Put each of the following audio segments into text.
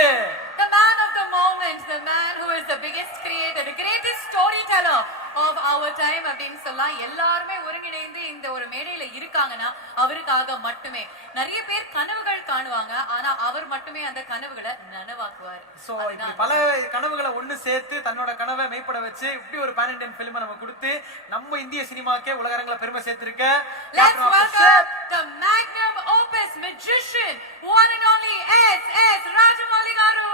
வருது. The man of the moment, the man who is the biggest creator, the greatest storyteller of our time அப்படின்னு சொல்லலாம். எல்லாருமே ஒருங்கிணைந்து இந்த ஒரு மேடையில இருக்காங்கன்னா அவருக்காக மட்டுமே. நிறைய பேர் கனவுகள் காணுவாங்க, ஆனா அவர் மட்டுமே அந்த கனவுகளை நனவாக்குவார். சோ இப்படி பல கனவுகளை ஒண்ணு சேர்த்து தன்னோட கனவை மெய்ப்பட வச்சு இப்படி ஒரு பேன் இண்டியன் பிலிமை நம்ம கொடுத்து நம்ம இந்திய சினிமாக்கே உலகரங்கள பெருமை சேர்த்திருக்க Let's welcome the magnum opus magician, one and only S.S. Rajamouli garu.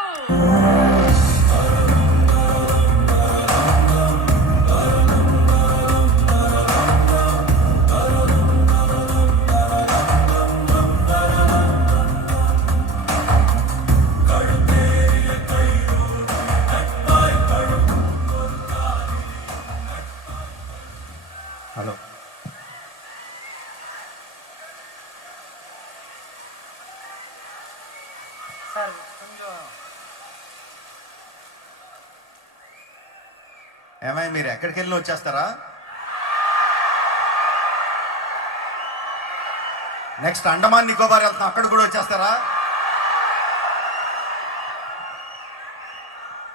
Hello sir கொஞ்சம் ఏమై మీరు ఎక్కడికి వెళ్ళి వచ్చేస్తారా? నెక్స్ట్ అండమాన్ నికోబార్ వెళ్తాం, అక్కడ కూడా వచ్చేస్తారా?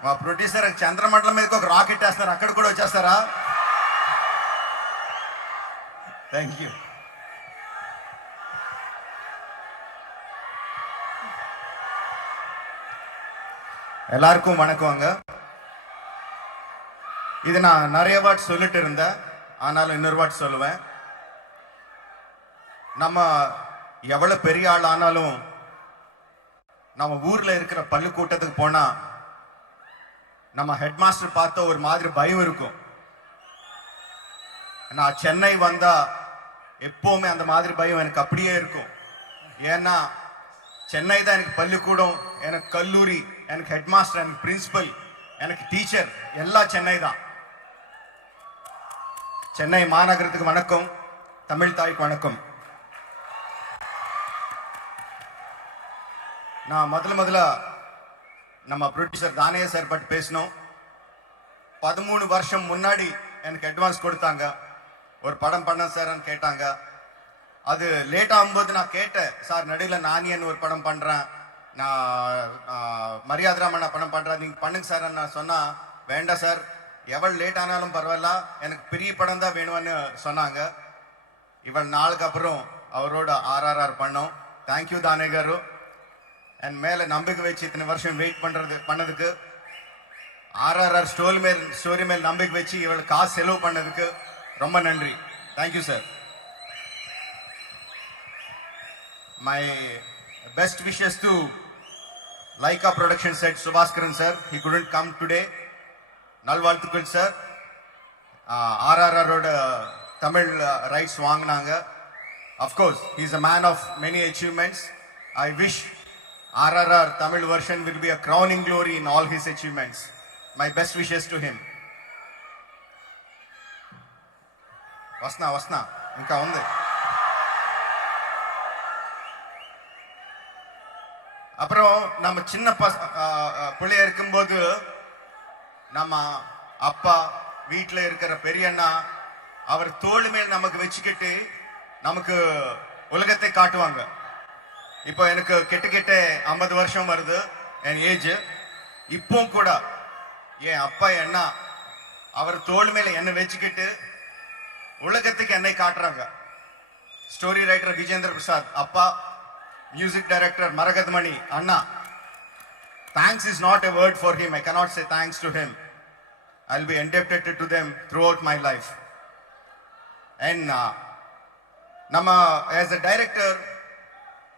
మా ప్రొడ్యూసర్ చంద్రమండలం మీదకి ఒక రాకెట్ వేస్తున్నారు, అక్కడ కూడా వచ్చేస్తారా? Thank you. எல்லாருக்கும் வணக்கங்க. இது நான் நிறைய வாட் சொல்லிட்டு இருந்தேன், ஆனாலும் இன்னொரு வாட் சொல்லுவேன். நம்ம எவ்வளவு பெரிய ஆள் ஆனாலும் நம்ம ஊர்ல இருக்கிற பள்ளிக்கூட்டத்துக்கு போனா நம்ம ஹெட் மாஸ்டர் பார்த்த ஒரு மாதிரி பயம் இருக்கும். நான் சென்னை வந்தா எப்பவுமே அந்த மாதிரி பயம் எனக்கு அப்படியே இருக்கும். ஏன்னா சென்னை தான் எனக்கு பள்ளிக்கூடம், எனக்கு கல்லூரி, எனக்கு ஹெட் மாஸ்டர், எனக்கு பிரின்சிபல், எனக்கு டீச்சர், எல்லாம் சென்னை தான். சென்னை மாநகரத்துக்கு வணக்கம், தமிழ் தாய்க்கு வணக்கம். நான் முதல்ல நம்ம ப்ரொடியூசர் தானே சார் பற்றி பேசணும். 13 வருஷம் முன்னாடி எனக்கு அட்வான்ஸ் கொடுத்தாங்க, ஒரு படம் பண்ண சார்ன்னு கேட்டாங்க. அது லேட் ஆகும்போது நான் கேட்டேன், சார் நடுவில் நானியன் ஒரு படம் பண்ணுறேன், நான் மரியாதராமன் படம் பண்ணுறேன், நீங்கள் பண்ணுங்க சார். நான் சொன்னால் வேண்டாம் சார், எவ்வளோ லேட் ஆனாலும் பரவாயில்ல, எனக்கு பெரிய படம் தான் வேணும்னு சொன்னாங்க. இவள் நாளுக்கு அப்புறம் அவரோட RRR பண்ணோம். தேங்க்யூ தானே காரு. என் மேலே நம்பிக்கை வச்சு இத்தனை வருஷம் வெயிட் பண்ணதுக்கு, RRR ஸ்டோரி மேல் நம்பிக்கை வச்சு இவளுக்கு காசு செலவு பண்ணதுக்கு ரொம்ப நன்றி. Thank you sir. My best wishes to Laika Production set Subhaskaran sir. He couldn't come today. நல்வாழ்த்துக்கள் சார். RRR ஓட தமிழ் ரைட்ஸ் வாங்கினாங்க. Of course, he is a man of many achievements. I wish RRR Tamil version will be a crowning glory in all his achievements. My best wishes to him. వస్తున్నా ఇంకా ఉంది. அப்புறம் நம்ம சின்ன பிள்ளைய இருக்கும்போது நம்ம அப்பா வீட்டில் இருக்கிற பெரியண்ணா அவர் தோள் மேல் நமக்கு வச்சுக்கிட்டு நமக்கு உலகத்தை காட்டுவாங்க. இப்போ எனக்கு கிட்ட 50 வருஷம் வருது என் ஏஜ். இப்போ கூட என் அப்பா அண்ணா அவர் தோள் மேல என்னை வச்சுக்கிட்டு உலகத்துக்கு என்னை காட்டுறாங்க. ஸ்டோரி ரைட்டர் விஜேந்திர பிரசாத் அப்பா, மியூசிக் டைரக்டர் மரகத் மணி அண்ணா. Thanks is not a word for him. I cannot say thanks to him. I'll be indebted to them throughout my life. And நம்ம as a director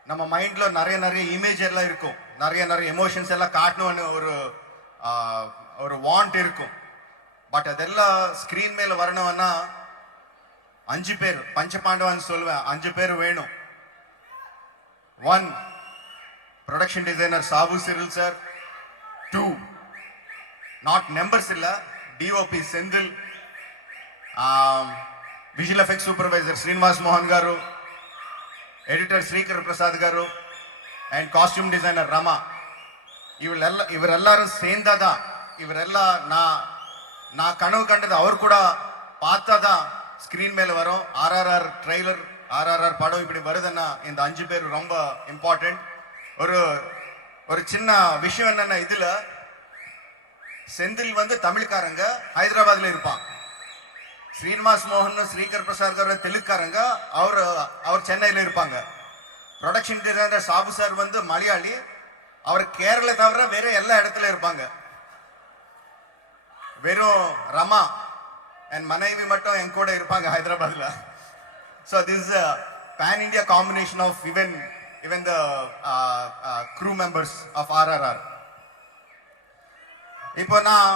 நம்ம மைண்ட்ல நிறைய இமேஜ் எல்லாம் இருக்கும், நிறைய எமோஷன்ஸ் எல்லாம் காட்டணும்னு ஒரு வாண்ட் இருக்கும். பட் அதெல்லாம் ஸ்கிரீன் மேல வரணும்னா 5 பேர் பஞ்சபாண்டவான்னு சொல்லுவேன், 5 பேர் வேணும். 1 production designer Sabu Cyril sir. 2 not numbers இல்ல, DOP Senthil, visual effects supervisor Srinivas Mohan గారు, ఎడిటర్ శ్రీకర్ ప్రసాద్ గారు, అండ్ కాస్ట్యూమ్ డిజైనర్ రమా. ಇವರೆಲ್ಲರೂ ಸೇರ್ದಾದ ಇವರೆಲ್ಲ ನಾ ಕನವು ಕಂಡது அவர் கூட பார்த்தாதான் ஸ்கிரீன் மேல வரும். RRR ட்ரெய்லர், RRR படம் இப்படி வருதுன்னா இந்த 5 பேர் ரொம்ப இம்பார்ட்டன்ட். ஒரு ஒரு சின்ன விஷயம் என்னன்னா, இதுல செந்தில் வந்து தமிழ்காரங்க ஹைதராபாத்ல இருப்பான். ஸ்ரீனிவாஸ் மோகன் ஸ்ரீகர் பிரசாத் காரர் தெலுங்குக்காரங்க, அவர் சென்னையில இருப்பாங்க. ப்ரொடக்ஷன் டிசைனர் சாபு சார் வந்து மலையாளி, அவர் கேரள தவிர வேற எல்லா இடத்துல இருப்பாங்க. வெறும் ரமா என் மனைவி மட்டும் என் கூட இருப்பாங்க ஹைதராபாத்ல. So this is a pan India combination of even the crew members of RRR. இப்போ நான்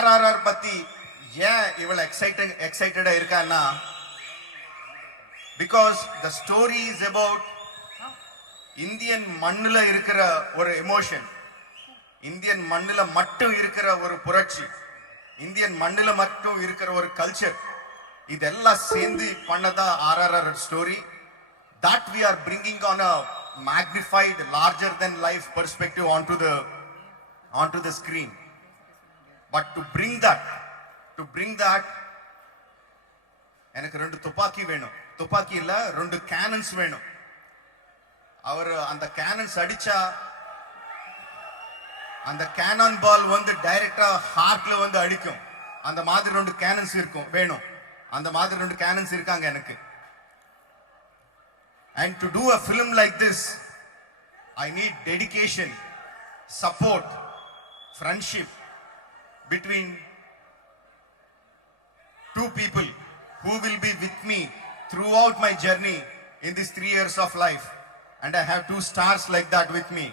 RRR பத்தி ஏன் இவ்வளவு எக்ஸைட்டடா இருக்கான்னா, because the story is about Indian மண்ணுல இருக்கிற ஒரு எமோஷன், இந்தியன் மண்ணுல மட்டும் இருக்கிற ஒரு புரட்சி, இந்தியன் மண்ணுல மட்டும் இருக்கிற ஒரு கல்ச்சர், இதெல்லாம் சேர்ந்து பண்ணதா RRR story. that we are bringing on a magnified larger than life perspective onto the screen. But to bring that எனக்கு ரெண்டு துப்பாக்கி வேணும். துப்பாக்கி இல்ல, ரெண்டு கேனன்ஸ் வேணும். அவர் அந்த கேனன்ஸ் அடிச்சா அந்த கேனான் பால் வந்து டைரக்டா ஹார்ட்ல வந்து அடிக்கும். அந்த மாதிரி ரெண்டு கேனன்ஸ் இருக்கும் வேணும். அந்த மாதிரி ரெண்டு கேனன்ஸ் இருக்காங்க எனக்கு. And to do a film like this, I need dedication, support, friendship between two people who will be with me throughout my journey in these 3 years of life. And I have two stars like that with me.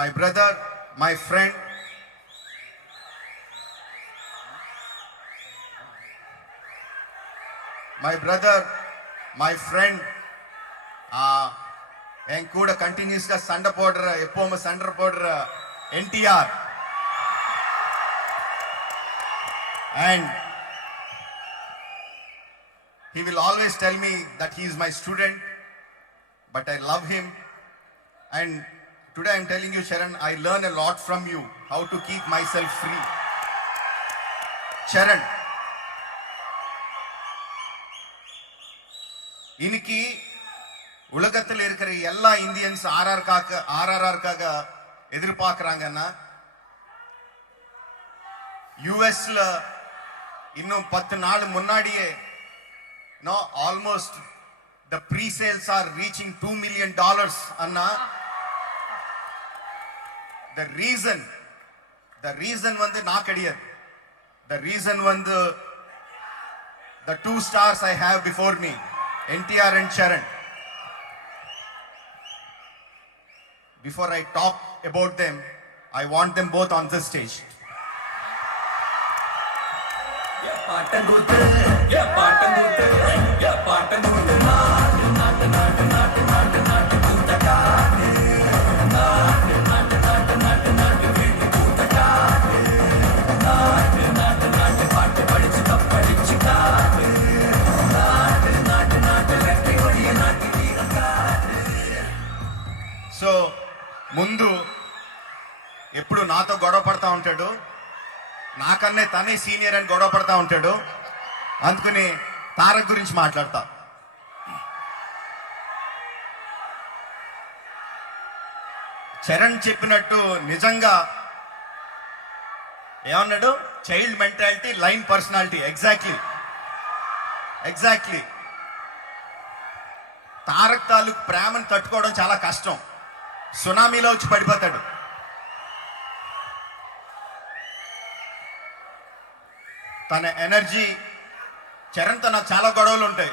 My brother, my friend, என் கூட கண்டினியூஸா சண்டை போடுற, எப்பவுமே சண்டை போடுற NTR. And he will always tell me that he is my student, but I love him. And today I'm telling you, Sharan, I learn a lot from you, how to keep myself free. Sharan, இன்னைக்கு உலகத்தில் இருக்கிற எல்லா Indians RRRக்காக எதிர்பார்க்கறாங்கன்னா, யுஎஸ்ல இன்னும் 10 நாள் முன்னாடியே almost the pre-sales are reaching $2 million. Anna, the reason வந்து நான் கிடையாது. The reason வந்து the two stars I have before me, NTR and Sharan. Before I talk about them, I want them both on the stage. So, ముందు ఎప్పుడు నాతో గొడవ పడతా ఉంటాడు, నాకన్నే తనే సీనియర్ అని గొడవ పడతా ఉంటాడు. అందుకని తారక్ గురించి మాట్లాడతా. చరణ్ చెప్పినట్టు నిజంగా ఏమన్నాడు, child mentality, line personality. Exactly Tarak తాలూకు ప్రేమను తట్టుకోవడం చాలా కష్టం. సునామీలో వచ్చి పడిపోతాడు. తన ఎనర్జీ, చరణ్తో నాకు చాలా గొడవలు ఉంటాయి.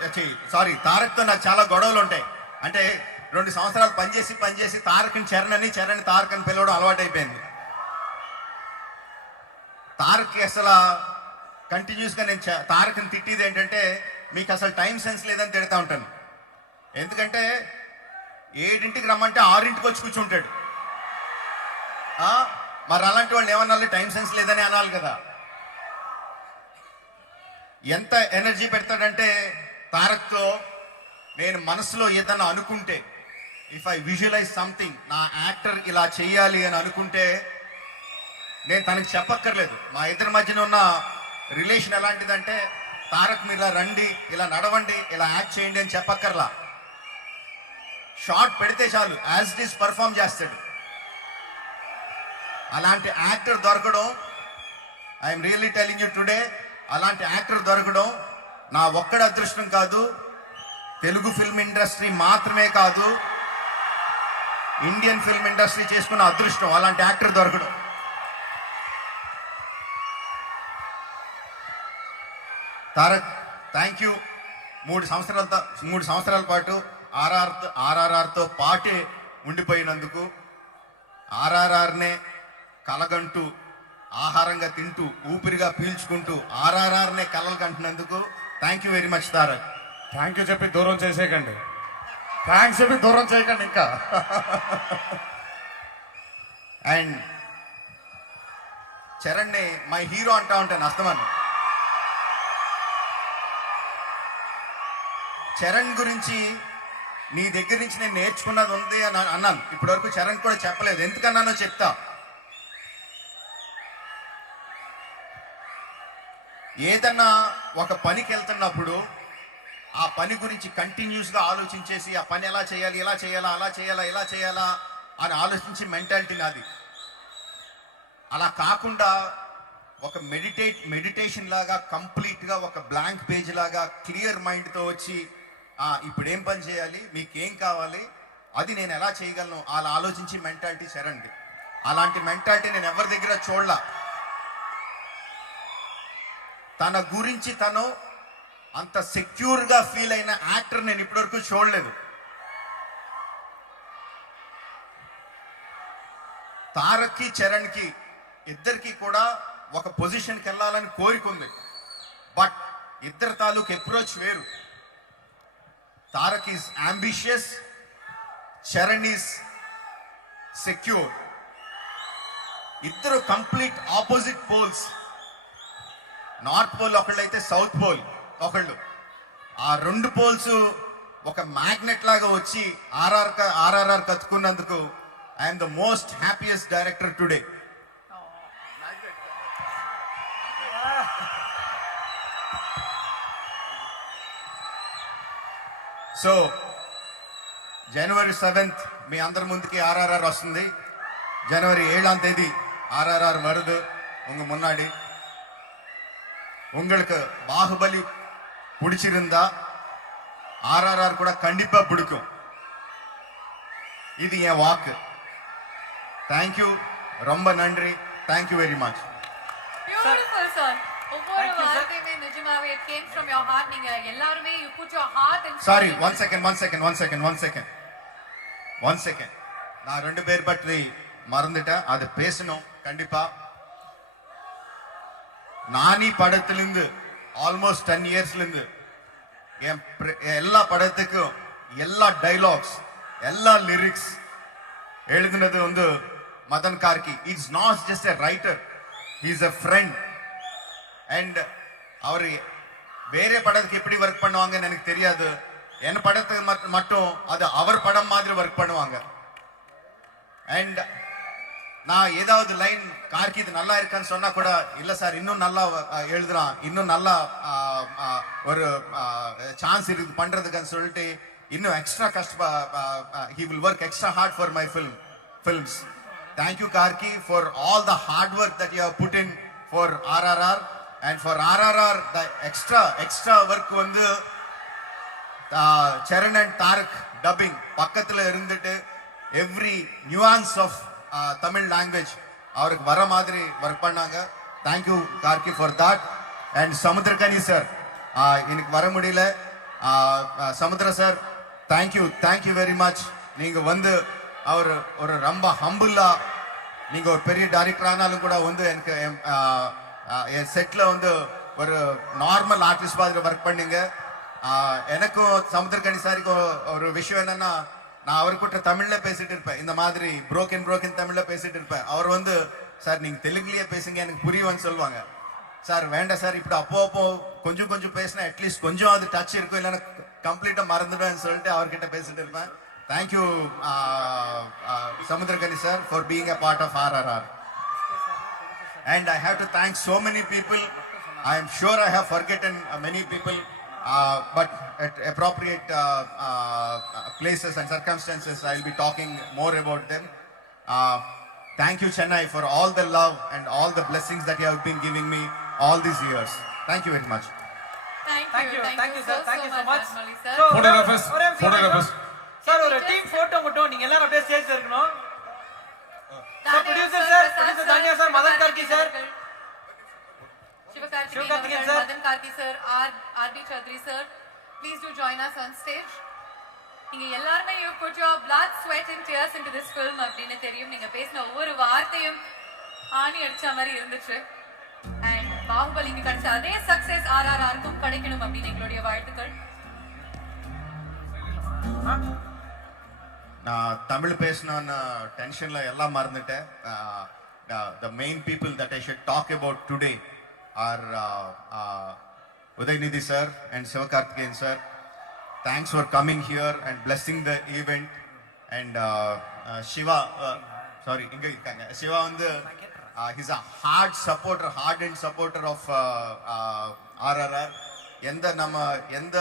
తారక్తో నాకు చాలా గొడవలు ఉంటాయి. అంటే 2 సంవత్సరాలు పనిచేసి తారక్ని చరణ్ అని, చరణ్ తారక్ అని పిలవడం అలవాటైపోయింది. తారక్కి అసలు కంటిన్యూస్గా నేను తారక్ని తిట్టేది ఏంటంటే, మీకు అసలు టైం సెన్స్ లేదని తిడతా ఉంటాను. ఎందుకంటే 7ంటికి రమ్మంటే 6ంటికి వచ్చి కూర్చుంటాడు. మరి అలాంటి వాళ్ళు ఏమన్నా టైం సెన్స్ లేదని అనాలి కదా. ఎంత ఎనర్జీ పెడతాడంటే, తారక్తో నేను మనసులో ఏదన్నా అనుకుంటే, ఇఫ్ ఐ విజువలైజ్ సంథింగ్, నా యాక్టర్ ఇలా చెయ్యాలి అని అనుకుంటే, నేను తనకి చెప్పక్కర్లేదు. మా ఇద్దరి మధ్యన ఉన్న రిలేషన్ ఎలాంటిదంటే, తారక్ మీరు ఇలా రండి, ఇలా నడవండి, ఇలా యాక్ట్ చేయండి అని చెప్పక్కర్లా. షార్ట్ పెడితే చాలు యాజ్ ఇట్ ఈస్ పర్ఫామ్ చేస్తాడు. అలాంటి యాక్టర్ దొరకడం, I'm really telling you today, అలాంటి యాక్టర్ దొరకడం నా ఒక్కడి అదృష్టం కాదు, తెలుగు ఫిల్మ్ ఇండస్ట్రీ మాత్రమే కాదు, ఇండియన్ ఫిల్మ్ ఇండస్ట్రీ చేసుకున్న అదృష్టం అలాంటి యాక్టర్ దొరకడం. Tarak, thank you. 3 సంవత్సరాల పాటు ఆర్ఆర్ఆర్తో పాటే ఉండిపోయినందుకు, ఆర్ఆర్ఆర్నే కలగంటూ ఆహారంగా తింటూ ఊపిరిగా పీల్చుకుంటూ ఆర్ఆర్ఆర్నే కలలు కంటున్నందుకు thank you very much Tarak. Thank you చెప్పి దూరం చేసేయకండి, థ్యాంక్స్ చెప్పి దూరం చేయకండి ఇంకా. అండ్ చరణ్ని మై హీరో అంటా ఉంటాను అస్తమాను. చరణ్ గురించి నీ దగ్గర నుంచి నేను నేర్చుకున్నది ఉంది అని అన్నాను. ఇప్పటివరకు చరణ్ కూడా చెప్పలేదు, ఎందుకన్నానో చెప్తా. ఏదన్నా ఒక పనికి వెళ్తున్నప్పుడు ఆ పని గురించి కంటిన్యూస్గా ఆలోచించేసి ఆ పని ఎలా చేయాలి, ఇలా చేయాలా, అలా చేయాలా, ఇలా చేయాలా అని ఆలోచించి మెంటాలిటీ నాది. అలా కాకుండా ఒక మెడిటేషన్ లాగా కంప్లీట్గా ఒక బ్లాంక్ పేజ్ లాగా క్లియర్ మైండ్తో వచ్చి ఇప్పుడు ఏం పని చేయాలి, మీకేం కావాలి, అది నేను ఎలా చేయగలను అలా ఆలోచించి మెంటాలిటీ చరణ్ది. అలాంటి మెంటాలిటీ నేను ఎవరి దగ్గర చూడలా. తన గురించి తను అంత సెక్యూర్గా ఫీల్ అయిన యాక్టర్ నేను ఇప్పటివరకు చూడలేదు. తారక్కి చరణ్కి ఇద్దరికి కూడా ఒక పొజిషన్కి వెళ్ళాలని కోరిక ఉంది, బట్ ఇద్దరు తాలూకు అప్రోచ్ వేరు. Tarak is ambitious, Charan is secure. ఇద్దరు complete opposite poles. North pole ఒకళ్ళైతే సౌత్ పోల్ ఒకళ్ళు. ఆ 2 పోల్స్ ఒక మ్యాగ్నెట్ లాగా వచ్చి ఆర్ఆర్ఆర్ కత్తుకున్నందుకు I'm the most happiest director today. So జనవరి 7th మీ అందరి ముందుకి ఆర్ఆర్ఆర్ వస్తుంది. జనవరి 7ஆம் தேதி ஆர்ஆர்ஆர் வருது உங்க முன்னாடி. உங்களுக்கு பாகுபலி பிடிச்சிருந்தா ஆர்ஆர்ஆர் கூட கண்டிப்பா பிடிக்கும். இது என் வாக்கு. தேங்க்யூ, ரொம்ப நன்றி, thank you very much. Beautiful sir. ஒவ்வொரு Thank you, sir. வார்த்தையுமே நிஜமாவே it came from your heart. நீங்க எல்லாரும் you put your heart and sorry, one second. நான் 2 பேர் பற்றி மறந்துட்டேன், அது பேசணும் கண்டிப்பா. நானி படத்திலிருந்து ஆல்மோஸ்ட் 10 இயர்ஸ்லேருந்து எல்லா படத்துக்கும் எல்லா டைலாக்ஸ் எல்லா லிரிக்ஸ் எழுதுனது வந்து Madhan Karky. It's not just a writer, is a friend. And அவர் வேற படத்துக்கு எப்படி ஒர்க் பண்ணுவாங்கன்னு எனக்கு தெரியாது, என் படத்துக்கு மட்டும் அது அவர் படம் மாதிரி ஒர்க் பண்ணுவாங்க. அண்ட் நான் ஏதாவது லைன் கார்கி இது நல்லா இருக்கான்னு சொன்னா கூட இல்ல சார் இன்னும் நல்லா எழுதுறான், இன்னும் நல்லா ஒரு சான்ஸ் இருக்கு பண்றதுக்குன்னு சொல்லிட்டு இன்னும் extra he will work extra hard for my films. Thank you Karki for all the hard work that you have put in for RRR, and for RRR the extra work வந்து Charan and Tarak dubbing பக்கத்துல இருந்துட்டு every nuance of Tamil language அவருக்கு வர மாதிரி work பண்ணாங்க. Thank you Karki for that. and Samudrakani sir எனக்கு வர முடியல. சமுத்திர sir thank you very much. நீங்க வந்து அவர் ஒரு ரொம்ப ஹம்பிளா, நீங்க ஒரு பெரிய டைரக்டர் ஆனாலும் கூட வந்து எனக்கு என் செட்ல வந்து ஒரு நார்மல் ஆர்டிஸ்ட் மாதிரி ஒர்க் பண்ணீங்க. எனக்கும் சமுத்திரகனி சாருக்கும் ஒரு விஷயம் என்னன்னா, நான் அவர்கிட்ட தமிழ்ல பேசிட்டு இருப்பேன், இந்த மாதிரி புரோக்கன் தமிழ்ல பேசிட்டு இருப்பேன். அவர் வந்து சார் நீங்க தெலுங்குலயே பேசுங்க எனக்கு புரியும்னு சொல்லுவாங்க. சார் வேண்டாம் சார், இப்படி அப்போ கொஞ்சம் பேசினா அட்லீஸ்ட் கொஞ்சம் அது டச் இருக்கும், இல்லைன்னா கம்ப்ளீட்டா மறந்துடுவேன்னு சொல்லிட்டு அவர்கிட்ட பேசிட்டு இருப்பேன். Thank you Samudrakani sir for being a part of RRR. And I have to thank so many people. I am sure I have forgotten many people. but at appropriate places and circumstances, I'll be talking more about them. Thank you, Chennai, for all the love and all the blessings that you have been giving me all these years. Thank you very much. Thank you sir, thank you so much. Anmoli sir. So, Photographers, ஒரே நிமிஷம் photographers. Sir ஒரு team photo மட்டும் நீங்க எல்லாரும் அப்படியே ஸ்டேஜ்ல இருக்கணும். Sir producer sir, producer Thaniya sir, Madhan Karky sir, Sivakarthikeyan sir. Madhan Karky sir, RD Chaudhary sir, please do join us on stage. நீங்க எல்லாரும் you put your blood, sweat and tears into this film அப்படினு தெரியும். நீங்க பேசின ஒவ்வொரு வார்த்தையும் ஆணி அடிச்ச மாதிரி இருந்துச்சு. And பாகுபலிக்கு கிடைச்ச அதே சக்சஸ் RRRக்கும் கிடைக்கணும் அப்படின்னு எங்களுடைய வாழ்த்துக்கள். நான் தமிழ் பேசணும்னு டென்ஷன்ல எல்லாம் மறந்துட்டேன். The main people that I should talk about today are Udaynidhi sir and Sivakarthikeyan sir. Thanks for coming here and blessing the event. And Shiva, sorry, inga irukanga. Shiva வந்து he's a hard supporter, hardened supporter of RRR. எந்த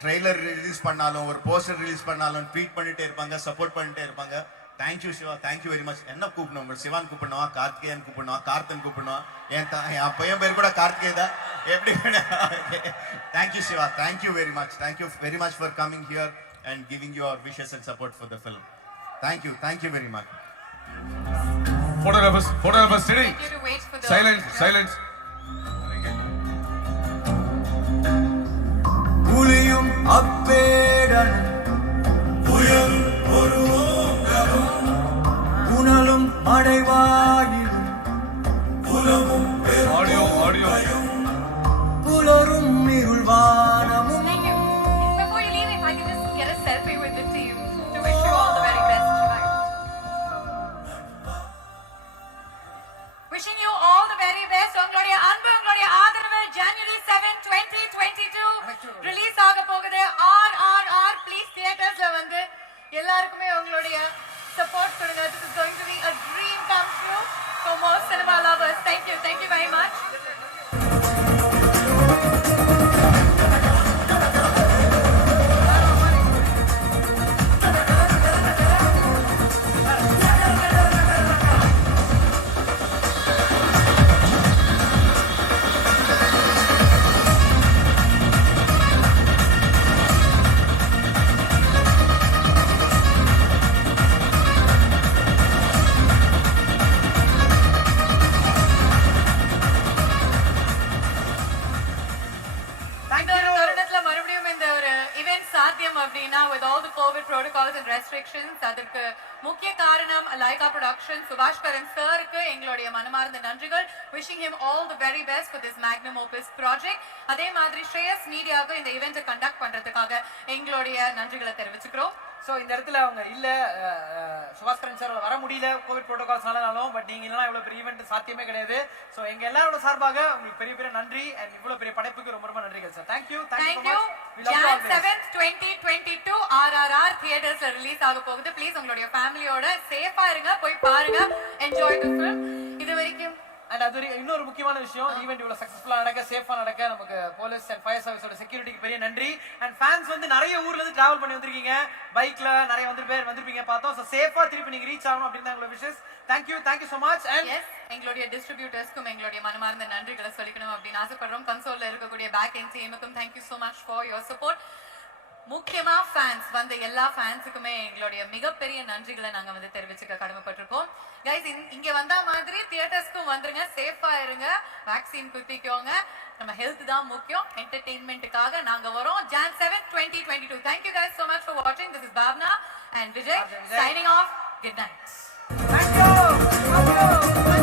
trailer release பண்ணாலும் ஒரு poster release பண்ணாலும் tweet பண்ணிட்டே இருப்பாங்க, support பண்ணிட்டே இருப்பாங்க. Thank you Siva, thank you very much. என்ன கூப்பிடணும் உங்க சிவான் கூப்பிடணும், கார்த்திகேயன் கூப்பிடணும், கார்த்தன் கூப்பிடணும், என் பையன் பேர் கூட கார்த்திகே தான். எப்படி thank you Siva, thank you very much. Thank you very much for coming here and giving your wishes and support for the film. Thank you very much. Photographers, steady. Thank you to wait for the Silence. புலியும் அப்பேடன் புனலும் மடைவாயிலும் Audio. புலரும் இருள்வானமும் Thank you. Before you leave, if I can just get a selfie with the team to wish you all the very best tonight. Wishing you all the very best. உங்களுடைய அன்பு, உங்களுடைய ஆதரவு January 7, 2022 release ஆக போகுது. RRR please தியேட்டர்ஸ்ல வந்து எல்லாருக்குமே உங்களுடைய support கொடுங்க. This is going to be a dream come true for most cinema lovers. Thank you very much. இந்த ஒரு தருணத்துல மறுபடியும் இந்த ஒரு இவென்ட் சாத்தியம் அப்படின்னா with all the COVID protocols and restrictions அதற்கு முக்கிய காரணம் லைகா ப்ரொடக்ஷன் சுபாஷ் கரன் சாருக்கு எங்களுடைய மனமார்ந்த நன்றிகள். wishing him all the very best for this magnum opus project. அதே மாதிரி ஸ்ரேயஸ் மீடியாவுக்கு இந்த ஈவெண்ட்டை கண்டக்ட் பண்றதுக்காக எங்களுடைய நன்றிகளை தெரிவிச்சுக்கிறோம். சோ இந்த இடத்துல அவங்க இல்ல சுபாஸ்கரன் சார் வர முடியல கோவிட் புரோட்டோகால்ஸ்னாலும், பட் நீங்க இல்லனா இவ்வளவு பெரிய ஈவென்ட் சாத்தியமே கிடையாது. சோ எங்க எல்லாரோட சார்பாக உங்களுக்கு பெரிய நன்றி and இவ்வளவு பெரிய படைப்புக்கு ரொம்ப நன்றிகள் sir. Thank you so much. Jan 7, 2022 RRR தியேட்டர்ஸ்ல ரிலீஸ் ஆக போகுது. ப்ளீஸ் உங்களுடைய ஃபேமிலியோட சேஃபா இருங்க, போய் பாருங்க, என்ஜாய் தி ஃபிலிம். இதுவரைக்கும் அண்ட் அது இன்னொரு முக்கியமான விஷயம், ஈவென்ட் இவ்வளவு சக்சஸ்ஃபுல்லா நடக்க, சேஃபா நடக்க நமக்கு போலீஸ் அண்ட் ஃபயர் சர்வீஸோட செக்யூரிட்டிக்கு பெரிய நன்றி. அண்ட் ஃபேன்ஸ் வந்து நிறைய ஊர்ல இருந்து டிராவல் பண்ணி வந்திருக்கீங்க, பைக்ல நிறைய வந்திருப்பீங்க பார்த்தோம். ஸோ சேஃபா திருப்பி நீங்க ரீச் ஆகணும் அப்படின்னு தான் எங்களோட wishes. Thank you so much. And எங்களுடைய டிஸ்ட்ரிபியூட்டர்ஸ்க்கும் எங்களுடைய மனமார்ந்த நன்றிகளை சொல்லிக்கணும் அப்படின்னு ஆசைப்படுறோம். கன்சோல்ல இருக்கக்கூடிய பேக் எண்ட் டீமுக்கும் thank you so much for your support. முக்கியமா ஃபேன்ஸ் வந்த எல்லா ஃபேன்ஸுக்குமே எங்களுடைய மிகப்பெரிய நன்றிகளை நாங்க வந்து தெரிவிச்சுக்க கடமைப்பட்டிருக்கோம். கைஸ் இங்க வந்தா மாதிரி தியேட்டர்ஸ்க்கும் வந்துருங்க, சேஃபா இருங்க, வேக்சின் குத்திக்கோங்க. நம்ம ஹெல்த் தான் முக்கியம். என்டர்டெயின்மெண்ட்டுக்காக நாங்க வரோம். Jan 7, 2022. Thank you guys so much for watching. This is Bhavna and Vijay signing off. Good night. Thank you.